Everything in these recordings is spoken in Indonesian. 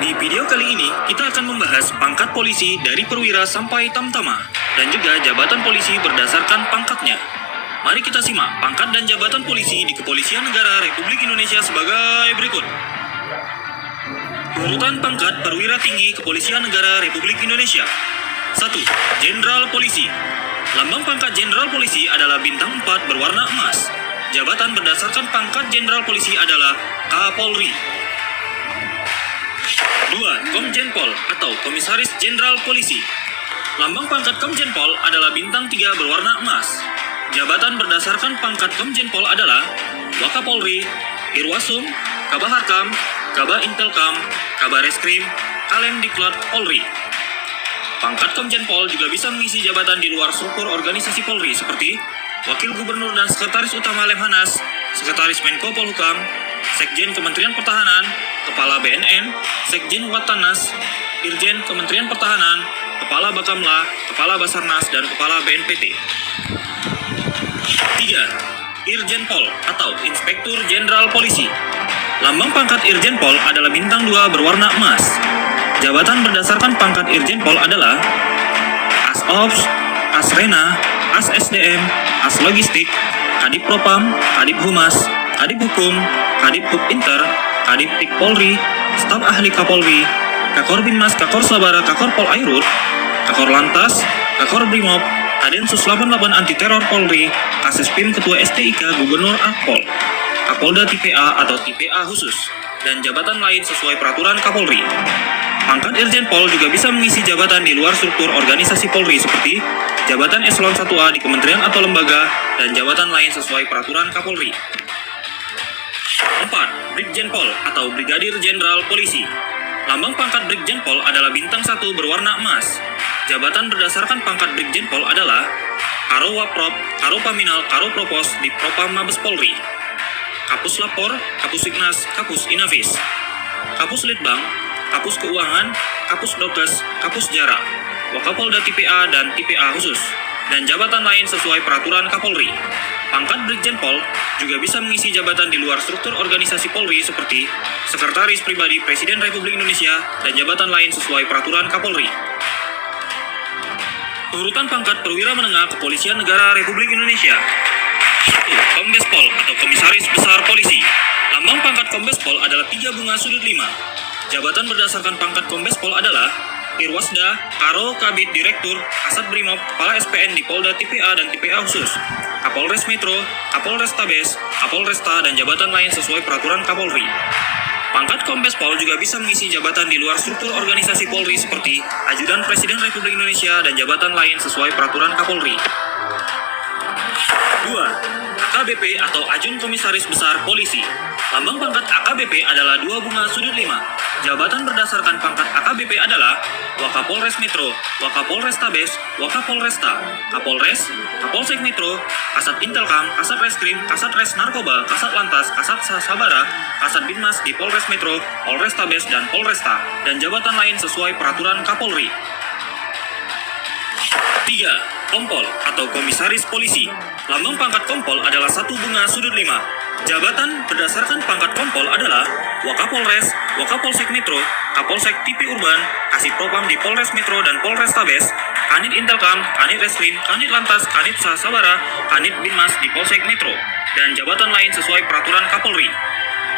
Di video kali ini, kita akan membahas pangkat polisi dari perwira sampai tamtama, dan juga jabatan polisi berdasarkan pangkatnya. Mari kita simak pangkat dan jabatan polisi di Kepolisian Negara Republik Indonesia sebagai berikut. Urutan pangkat perwira tinggi Kepolisian Negara Republik Indonesia. 1. Jenderal Polisi. Lambang pangkat Jenderal Polisi adalah bintang 4 berwarna emas. Jabatan berdasarkan pangkat Jenderal Polisi adalah Kapolri. 2. Komjen Pol atau Komisaris Jenderal Polisi. Lambang pangkat Komjen Pol adalah bintang 3 berwarna emas. Jabatan berdasarkan pangkat Komjen Pol adalah Wakapolri, Irwasum, Kabaharkam, Kaba Intelkam, Kabareskrim, Kalemdiklat Polri. Pangkat Komjen Pol juga bisa mengisi jabatan di luar struktur organisasi Polri seperti Wakil Gubernur dan Sekretaris Utama Lemhanas, Sekretaris Menko Polhukam, Sekjen Kementerian Pertahanan, Kepala BNN, Sekjen Wattanas, Irjen Kementerian Pertahanan, Kepala Bakamla, Kepala Basarnas, dan Kepala BNPT. 3. Irjen Pol atau Inspektur Jenderal Polisi. Lambang pangkat Irjen Pol adalah bintang 2 berwarna emas. Jabatan berdasarkan pangkat Irjen Pol adalah Asops, Asrena, As-SDM, As-Logistik, Kadip Propam, Kadip Humas, Kadip Hukum, Kadip Hub Inter, Kadip Tik Polri, Staf Ahli Kapolri, Kakor Binmas, Kakor Sabara, Kakor Pol Airut, Kakor Lantas, Kakor Brimob, Kadensus 88 Anti Teror Polri, Kasespim Ketua STIK, Gubernur Akpol, Kapolda TPA atau TPA khusus, dan jabatan lain sesuai peraturan Kapolri. Pangkat Irjen Pol juga bisa mengisi jabatan di luar struktur organisasi Polri seperti jabatan Eselon 1A di kementerian atau lembaga, dan jabatan lain sesuai peraturan Kapolri. 4. Brigjen Pol atau Brigadir Jenderal Polisi. Lambang pangkat Brigjen Pol adalah bintang 1 berwarna emas. Jabatan berdasarkan pangkat Brigjen Pol adalah Karo Waprop, Karo Paminal, Karo Propos di Propam Mabes Polri, Kapus Lapor, Kapus Signas, Kapus Inavis, Kapus Litbang, Kapus Keuangan, Kapus Dokes, Kapus Jara, Wakapolda TPA dan TPA khusus, dan jabatan lain sesuai peraturan Kapolri. Pangkat Brigjen Pol juga bisa mengisi jabatan di luar struktur organisasi Polri seperti Sekretaris Pribadi Presiden Republik Indonesia dan jabatan lain sesuai peraturan Kapolri. Urutan pangkat perwira menengah Kepolisian Negara Republik Indonesia. 1. Kombes Pol atau Komisaris Besar Polisi. Lambang pangkat Kombes Pol adalah 3 bunga sudut 5. Jabatan berdasarkan pangkat Kombes Pol adalah Irwasda, Karo Kabid Direktur, Kasat Brimob, Kepala SPN di Polda TPA dan TPA khusus, Kapolres Metro, Kapolres Tabes, Kapolresta, dan jabatan lain sesuai peraturan Kapolri. Pangkat Kombes Pol juga bisa mengisi jabatan di luar struktur organisasi Polri seperti Ajudan Presiden Republik Indonesia dan jabatan lain sesuai peraturan Kapolri. 2. AKBP atau Ajun Komisaris Besar Polisi. Lambang pangkat AKBP adalah 2 bunga sudut 5. Jabatan berdasarkan pangkat AKBP adalah Wakapolres Metro, Wakapolres Tabes, Wakapolresta, Kapolres, Kapolsek Metro, Kasat Intelkam, Kasat Reskrim, Kasat Res Narkoba, Kasat Lantas, Kasat Sabara, Kasat Binmas di Polres Metro, Polres Tabes, dan Polresta, dan jabatan lain sesuai peraturan Kapolri. 3. Kompol atau Komisaris Polisi. Lambang pangkat Kompol adalah 1 bunga sudut 5. Jabatan berdasarkan pangkat Kompol adalah Wakapolres, Wakapolsek Metro, Kapolsek TP Urban, Kasih Propam di Polres Metro dan Polres Tabes, Kanit Intelkam, Kanit Reskrim, Kanit Lantas, Kanit Sabara, Kanit Binmas di Polsek Metro, dan jabatan lain sesuai peraturan Kapolri.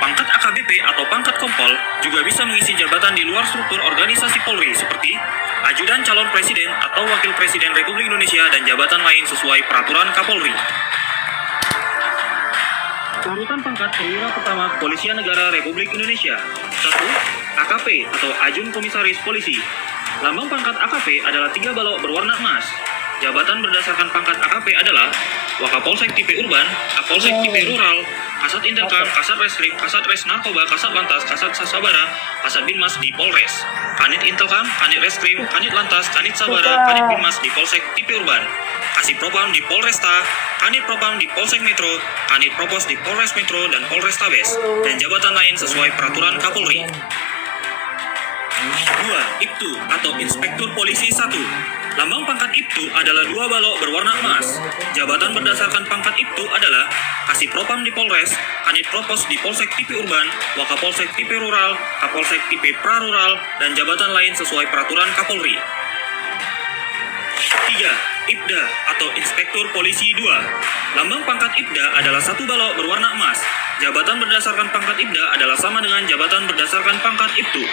Pangkat AKBP atau pangkat Kompol juga bisa mengisi jabatan di luar struktur organisasi Polri seperti Ajudan Calon Presiden atau Wakil Presiden Republik Indonesia dan jabatan lain sesuai peraturan Kapolri. Urutan pangkat perwira pertama Kepolisian Negara Republik Indonesia. 1. AKP atau Ajun Komisaris Polisi. Lambang pangkat AKP adalah 3 balok berwarna emas. Jabatan berdasarkan pangkat AKP adalah Wakapolsek TP Urban, Kapolsek TP Rural, Kasat Intelkam, Kasat Reskrim, Kasat Res Narkoba, Kasat Lantas, Kasat Sabara, Kasat Binmas di Polres, Kanit Intelkam, Kanit Reskrim, Kanit Lantas, Kanit Sabara, Kanit Binmas di Polsek TP Urban, Kasih Propam di Polresta, Kanit Propam di Polsek Metro, Kanit Propos di Polres Metro dan Polres Tabes, dan jabatan lain sesuai peraturan Kapolri. 2. IPTU atau Inspektur Polisi 1. Lambang pangkat Ibtu adalah 2 balok berwarna emas. Jabatan berdasarkan pangkat Ibtu adalah Kasipropam di Polres, Kanit Propos di Polsek Tipi Urban, Wakapolsek Tipi Rural, Kapolsek Tipi Prarural, dan jabatan lain sesuai peraturan Kapolri. 3. Ibda atau Inspektur Polisi 2. Lambang pangkat Ibda adalah 1 balok berwarna emas. Jabatan berdasarkan pangkat Ibda adalah sama dengan jabatan berdasarkan pangkat Ibtu.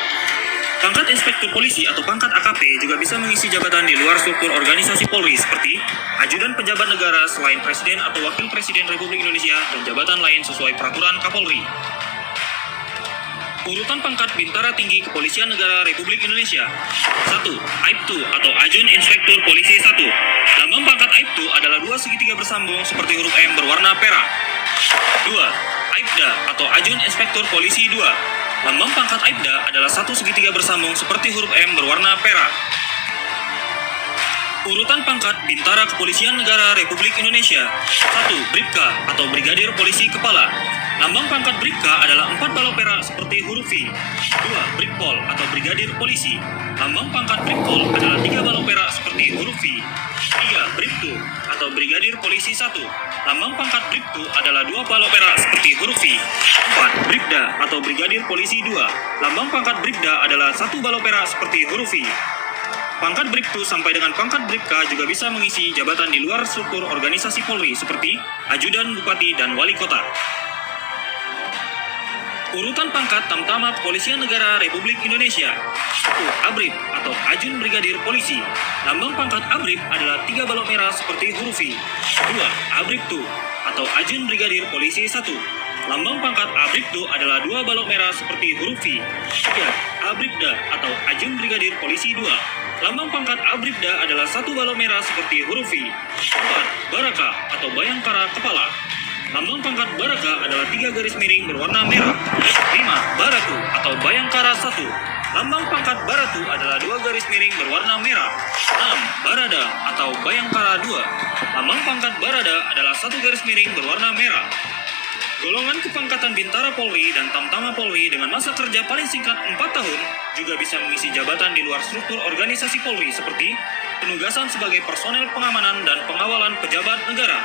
Pangkat Inspektur Polisi atau pangkat AKP juga bisa mengisi jabatan di luar struktur organisasi Polri seperti ajudan pejabat negara selain Presiden atau Wakil Presiden Republik Indonesia dan jabatan lain sesuai peraturan Kapolri. Urutan pangkat Bintara Tinggi Kepolisian Negara Republik Indonesia. 1. Aibtu atau Ajun Inspektur Polisi 1. Lambang pangkat Aibtu adalah 2 segitiga bersambung seperti huruf M berwarna perak. 2. Aibda atau Ajun Inspektur Polisi 2. Lambang pangkat Aibda adalah 1 segitiga bersambung seperti huruf M berwarna perak. Urutan pangkat Bintara Kepolisian Negara Republik Indonesia. 1. Bribka atau Brigadir Polisi Kepala. Lambang pangkat Bribka adalah 4 balok perak seperti huruf V. 2. Brigpol atau Brigadir Polisi. Lambang pangkat Brigpol adalah 3 balok perak seperti huruf V. 3. Bribtu atau Brigadir Polisi 1. Lambang pangkat Bribtu adalah 2 balok perak seperti huruf V. 4. Bribda atau Brigadir Polisi 2. Lambang pangkat Bribda adalah 1 balok perak seperti huruf V. Pangkat Bribtu sampai dengan pangkat Bribka juga bisa mengisi jabatan di luar struktur organisasi Polri seperti ajudan bupati dan wali kota. Urutan pangkat Tamtama Kepolisian Negara Republik Indonesia. 1. Abrib atau Ajun Brigadir Polisi. Lambang pangkat Abrib adalah 3 balok merah seperti huruf V. 2. Abribtu atau Ajun Brigadir Polisi 1. Lambang pangkat Abribtu adalah 2 balok merah seperti huruf V. 3. Abribda atau Ajun Brigadir Polisi 2. Lambang pangkat Abribda adalah 1 balok merah seperti huruf V. 4. Baraka atau Bayangkara Kepala. Lambang pangkat Baraka adalah 3 garis miring berwarna merah. 5. Baratu atau Bayangkara 1. Lambang pangkat Baratu adalah 2 garis miring berwarna merah. 6. Barada atau Bayangkara 2. Lambang pangkat Barada adalah 1 garis miring berwarna merah. Golongan kepangkatan Bintara Polri dan Tamtama Polri dengan masa kerja paling singkat 4 tahun juga bisa mengisi jabatan di luar struktur organisasi Polri seperti penugasan sebagai personel pengamanan dan pengawalan pejabat negara.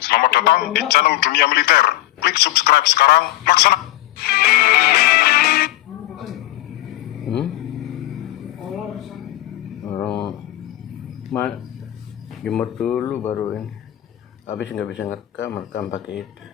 Selamat datang di channel Dunia Militer. Klik subscribe sekarang, laksana. Orang jemur dulu baru ini. Habis nggak bisa ngerekam pakai itu.